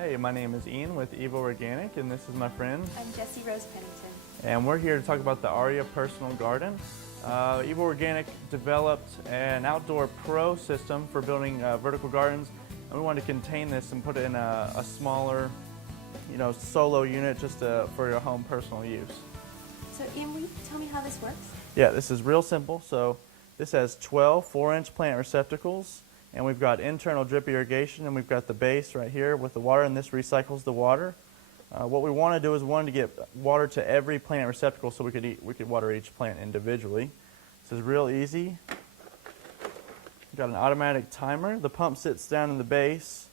Hey, my name is Ian with EvoOrganic, and this is my friend. I'm Jessie Rose Pennington. And we're here to talk about the Aria Personal Garden. EvoOrganic developed an outdoor pro system for building vertical gardens, and we wanted to contain this and put it in a smaller, solo unit just for your home personal use. So Ian, will you tell me how this works? Yeah, this is real simple. So this has 12 4-inch plant receptacles, and we've got internal drip irrigation, and we've got the base right here with the water, and this recycles the water. What we want to do is to get water to every plant receptacle so we could water each plant individually. This is real easy. We've got an automatic timer. The pump sits down in the base.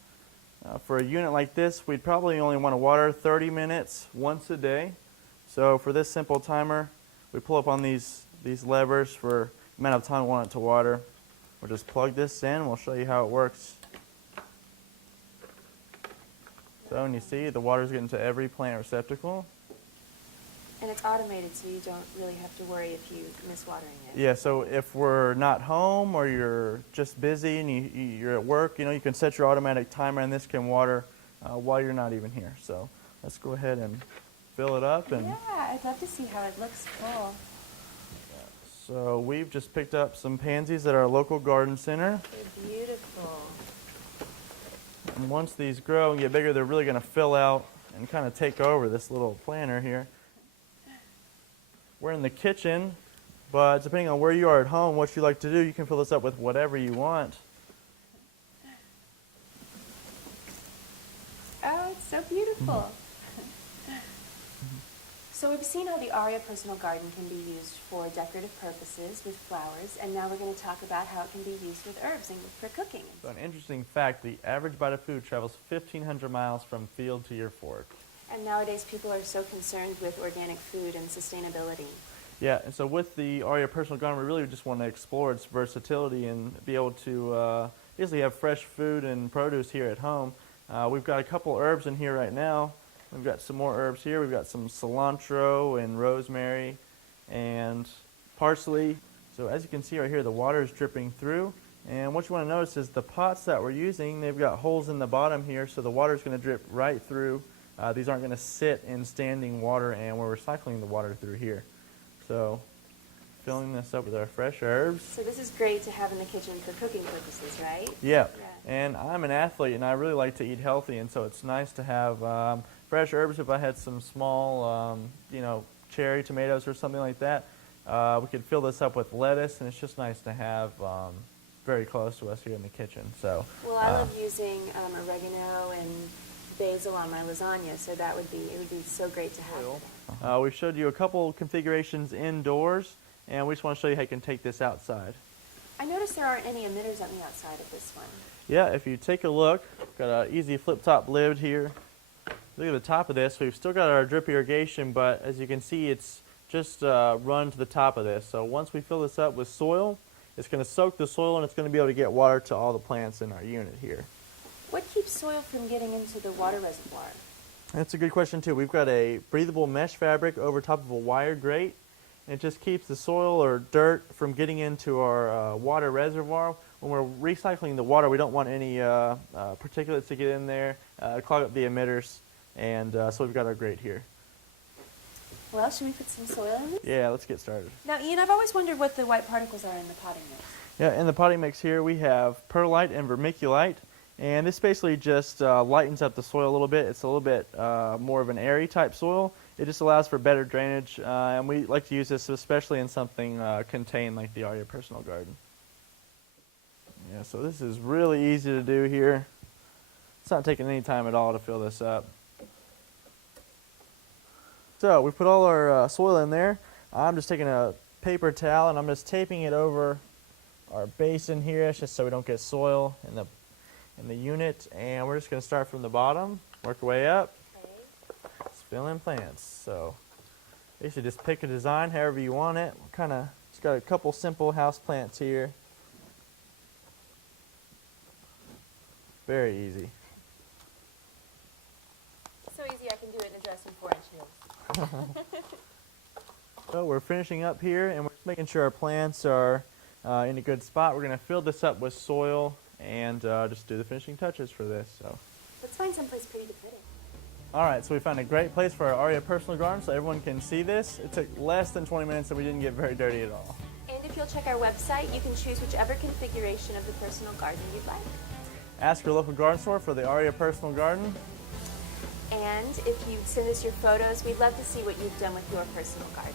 For a unit like this, we'd probably only want to water 30 minutes once a day. So for this simple timer, we pull up on these levers for the amount of time we want it to water. We'll just plug this in. We'll show you how it works. So, and you see the water's getting to every plant receptacle. And it's automated, so you don't really have to worry if you miss watering it. Yeah, so if we're not home or you're just busy and you're at work, you can set your automatic timer, and this can water while you're not even here. So let's go ahead and fill it up. And yeah, I'd love to see how it looks full. So we've just picked up some pansies at our local garden center. They're beautiful. And once these grow and get bigger, they're really going to fill out and kind of take over this little planter here. We're in the kitchen, but depending on where you are at home, what you like to do, you can fill this up with whatever you want. Oh, it's so beautiful. So we've seen how the Aria Personal Garden can be used for decorative purposes with flowers, and now we're going to talk about how it can be used with herbs and for cooking. So an interesting fact, the average bite of food travels 1,500 miles from field to your fork. And nowadays people are so concerned with organic food and sustainability. Yeah, and so with the Aria Personal Garden, we really just want to explore its versatility and be able to easily have fresh food and produce here at home. We've got a couple herbs in here right now. We've got some more herbs here. We've got some cilantro and rosemary and parsley. So as you can see right here, the water is dripping through. And what you want to notice is the pots that we're using, they've got holes in the bottom here, so the water is going to drip right through. These aren't going to sit in standing water, and we're recycling the water through here. So filling this up with our fresh herbs. So this is great to have in the kitchen for cooking purposes, right? Yeah. And I'm an athlete, and I really like to eat healthy, and so it's nice to have fresh herbs. If I had some small, cherry tomatoes or something like that, we could fill this up with lettuce, and it's just nice to have very close to us here in the kitchen. So. Well, I love using oregano and basil on my lasagna, so it would be so great to have. We've showed you a couple configurations indoors, and we just want to show you how you can take this outside. I noticed there aren't any emitters on the outside of this one. Yeah, if you take a look, got an easy flip-top lid here. Look at the top of this. We've still got our drip irrigation, but as you can see, it's just run to the top of this. So once we fill this up with soil, it's going to soak the soil, and it's going to be able to get water to all the plants in our unit here. What keeps soil from getting into the water reservoir? That's a good question, too. We've got a breathable mesh fabric over top of a wire grate, and it just keeps the soil or dirt from getting into our water reservoir. When we're recycling the water, we don't want any particulates to get in there, clog up the emitters, and so we've got our grate here. Well, should we put some soil in this? Yeah, let's get started. Now, Ian, I've always wondered what the white particles are in the potting mix. Yeah, in the potting mix here, we have perlite and vermiculite, and this basically just lightens up the soil a little bit. It's a little bit more of an airy type soil. It just allows for better drainage, and we like to use this especially in something contained like the Aria Personal Garden. Yeah, so this is really easy to do here. It's not taking any time at all to fill this up. So we put all our soil in there. I'm just taking a paper towel and I'm just taping it over our basin here. It's just so we don't get soil in the unit. And we're just going to start from the bottom, work our way up. Okay. Just fill in plants. So basically just pick a design however you want it. Just got a couple simple house plants here. Very easy. So easy I can do it in a dress in 4-inch heels. So we're finishing up here, and we're just making sure our plants are in a good spot. We're going to fill this up with soil and just do the finishing touches for this. So Let's find someplace pretty to put it. All right, so we found a great place for our Aria personal garden so everyone can see this. It took less than 20 minutes and we didn't get very dirty at all. And if you'll check our website, you can choose whichever configuration of the personal garden you'd like. Ask your local garden store for the Aria personal garden. And if you send us your photos, we'd love to see what you've done with your personal garden.